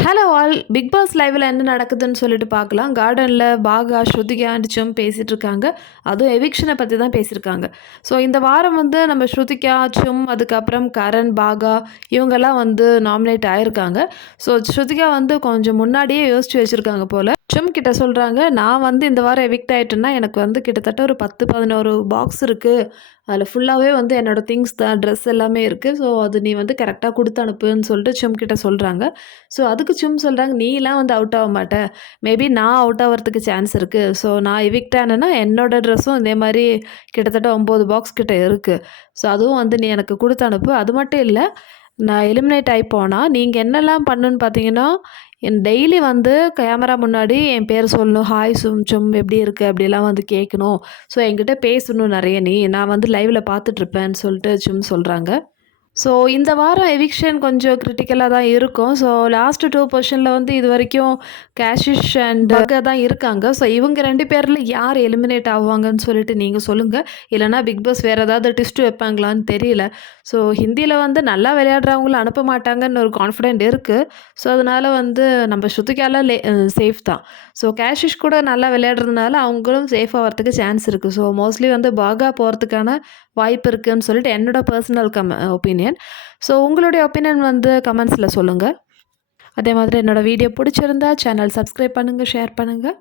Hello all! Big pass லைவ்ல என்ன நடக்குதுன்னு சொல்லிட்டு பார்க்கலாம். கார்டன்ல பாகா, ஸ்ருதிகா அண்ட் சும் பேசிட்டு இருக்காங்க. அதுவும் எவிக்ஷன பத்தி தான் பேசியிருக்காங்க. ஸோ இந்த வாரம் வந்து நம்ம ஸ்ருதிகா, சும் அதுக்கப்புறம் கரண், பாகா இவங்கெல்லாம் வந்து நாமினேட் ஆயிருக்காங்க. ஸோ ஸ்ருதிகா வந்து கொஞ்சம் முன்னாடியே யோசிச்சு வச்சிருக்காங்க போல. சும் கிட்ட சொல்றாங்க, "நான் வந்து இந்த வாரம் எவிக்ட் ஆயிட்டேன்னா, எனக்கு வந்து கிட்டத்தட்ட ஒரு 10, 11 பாக்ஸ் இருக்கு. அதில ஃபுல்லாவே வந்து என்னோட திங்ஸ் தான், ட்ரெஸ் எல்லாமே இருக்கு. ஸோ அது நீ வந்து கரெக்ட்டா குடுத்து அனுப்புன்னு" சொல்லிட்டு சும் கிட்ட சொல்றாங்க. ஸோ அதுக்கு சும் சொல்றாங்க, "நீலாம் வந்து அவுட் ஆக மாட்ட. மேபி நான் அவுட் ஆவறதுக்கு சான்ஸ் இருக்கு. ஸோ நான் எவிக்ட் ஆனேன்னா, என்னோட ட்ரெஸ்ஸும் இதே மாரி கிட்டத்தட்ட 9 பாக்ஸ் கிட்ட இருக்கு. ஸோ அதுவும் வந்து நீ எனக்கு குடுத்து அனுப்பு. அது மட்டும் இல்ல, நான் எலிமினேட் ஆயி போனா, நீங்க என்னலாம் பண்ணணும்னு பார்த்தீங்கன்னா, டெய்லி வந்து கேமரா முன்னாடி என் பேர சொல்லணும். ஹாய் சும் சும் எப்படி இருக்கு? அப்படிலாம் வந்து கேட்கணும். ஸோ என்கிட்ட பேசணும் நெறைய நீ. நான் வந்து லைவ்ல பார்த்துட்டுருப்பேன்னு" சொல்லிட்டு சும் சொல்றாங்க. ஸோ இந்த வாரம் எவிக்ஷன் கொஞ்சம் கிரிட்டிக்கலா தான் இருக்கும். ஸோ லாஸ்ட் 2 பொசிஷன்ல வந்து இதுவரைக்கும் கேஷிஷ் அண்ட் பகா தான் இருக்காங்க. ஸோ இவங்க 2 பேர்ல யார் எலிமினேட் ஆவாங்கன்னு சொல்லிட்டு நீங்க சொல்லுங்க. இல்லன்னா பிக் பாஸ் வேற ஏதாவது ட்விஸ்ட் வைப்பாங்களான்னு தெரியல. ஸோ ஹிந்தியில வந்து நல்லா விளையாடுறவங்கள அனுப்ப மாட்டாங்கன்னு ஒரு கான்ஃபிடென்ட் இருக்கு. ஸோ அதனால வந்து நம்ம ஸ்ருதிகாலாம் சேஃப் தான். ஸோ கேஷிஷ் கூட நல்லா விளையாடுறதுனால அவங்களும் சேஃப் ஆவறதுக்கு சான்ஸ் இருக்கு. ஸோ மோஸ்ட்லி வந்து பாகா போறதுக்கான வாய்ப்பு இருக்குன்னு சொல்லிட்டு என்னோட பர்சனல் ஒப்பீனியன். ஸோ உங்களுடைய ஒப்பீனியன் வந்து கமெண்ட்ஸில் சொல்லுங்கள். அதே மாதிரி என்னோட வீடியோ பிடிச்சிருந்தா சேனல் சப்ஸ்கிரைப் பண்ணுங்கள், ஷேர் பண்ணுங்கள்.